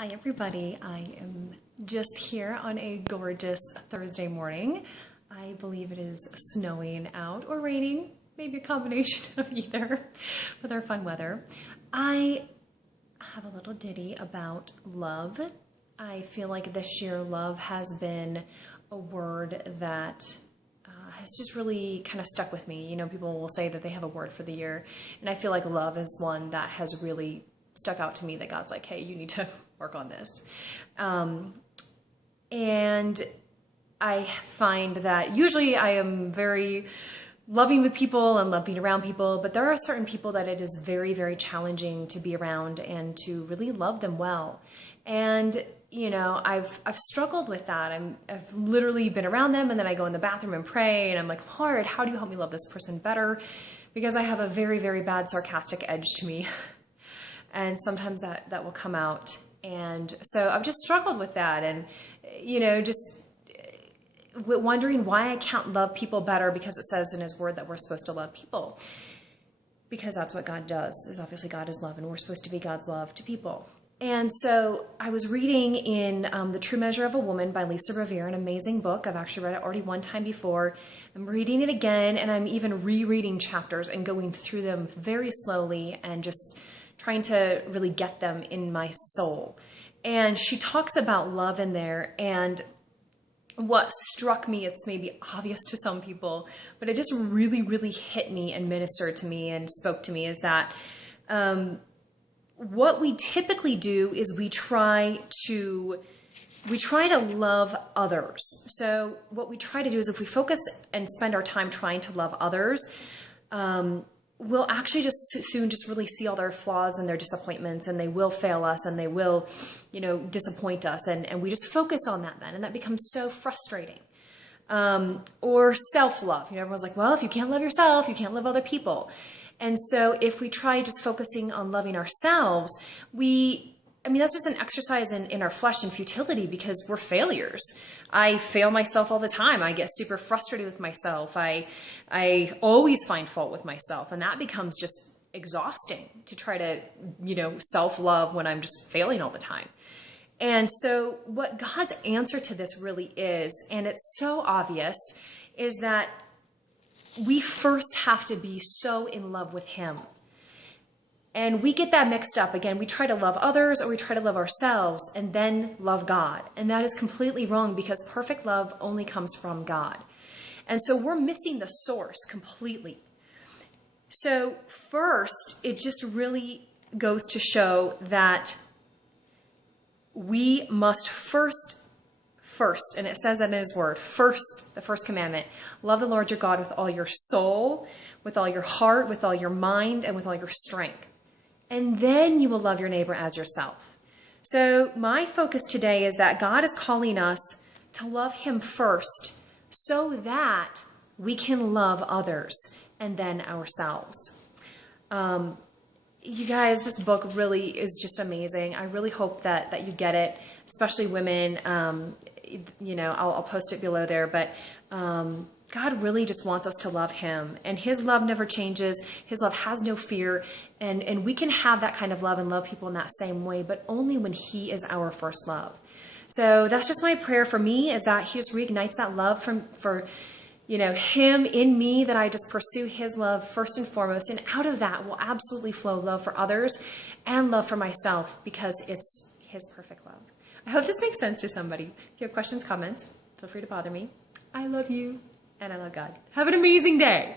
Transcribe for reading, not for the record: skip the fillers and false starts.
Hi everybody, I am just here on a gorgeous Thursday morning. I believe it is snowing out or raining, maybe a combination of either with our fun weather. I have a little ditty about love. I feel like this year love has been a word that has just really kind of stuck with me. You know, people will say that they have a word for the year, and I feel like love is one that has really stuck out to me, that God's like, hey, you need to work on this. And I find that usually I am very loving with people and love being around people, but there are certain people that it is very, very challenging to be around and to really love them well. And you know, I've struggled with that. I've literally been around them, and then I go in the bathroom and pray, and I'm like, Lord, how do you help me love this person better? Because I have a very, very bad sarcastic edge to me. And sometimes that will come out. And so I've just struggled with that, and, you know, just wondering why I can't love people better, because it says in His Word that we're supposed to love people. Because that's what God does, is obviously God is love, and we're supposed to be God's love to people. And so I was reading in The True Measure of a Woman by Lisa Revere, an amazing book. I've actually read it already one time before. I'm reading it again, and I'm even rereading chapters and going through them very slowly and just trying to really get them in my soul. And she talks about love in there, and what struck me, it's maybe obvious to some people, but it just really, really hit me and ministered to me and spoke to me, is that what we typically do is we try to love others. So what we try to do is, if we focus and spend our time trying to love others, we'll actually just soon just really see all their flaws and their disappointments, and they will fail us, and they will, you know, disappoint us. And we just focus on that then, and that becomes so frustrating. Or self-love. You know, everyone's like, well, if you can't love yourself, you can't love other people. And so if we try just focusing on loving ourselves, that's just an exercise in our flesh and futility, because we're failures. I fail myself all the time. I get super frustrated with myself. I always find fault with myself, and that becomes just exhausting to try to, you know, self-love when I'm just failing all the time. And so what God's answer to this really is, and it's so obvious, is that we first have to be so in love with Him. And we get that mixed up. Again, we try to love others, or we try to love ourselves and then love God. And that is completely wrong, because perfect love only comes from God. And so we're missing the source completely. So first, it just really goes to show that we must first, and it says that in His Word, first, the first commandment, love the Lord your God with all your soul, with all your heart, with all your mind, and with all your strength. And then you will love your neighbor as yourself. So my focus today is that God is calling us to love Him first, so that we can love others and then ourselves. You guys, this book really is just amazing. I really hope that you get it, especially women. You know, I'll post it below there, but God really just wants us to love Him, and His love never changes. His love has no fear, and we can have that kind of love and love people in that same way, but only when He is our first love. So that's just my prayer for me, is that He just reignites that love for you know, Him in me, that I just pursue His love first and foremost, and out of that will absolutely flow love for others and love for myself, because it's His perfect love. I hope this makes sense to somebody. If you have questions, comments, feel free to bother me. I love you. And I love God. Have an amazing day.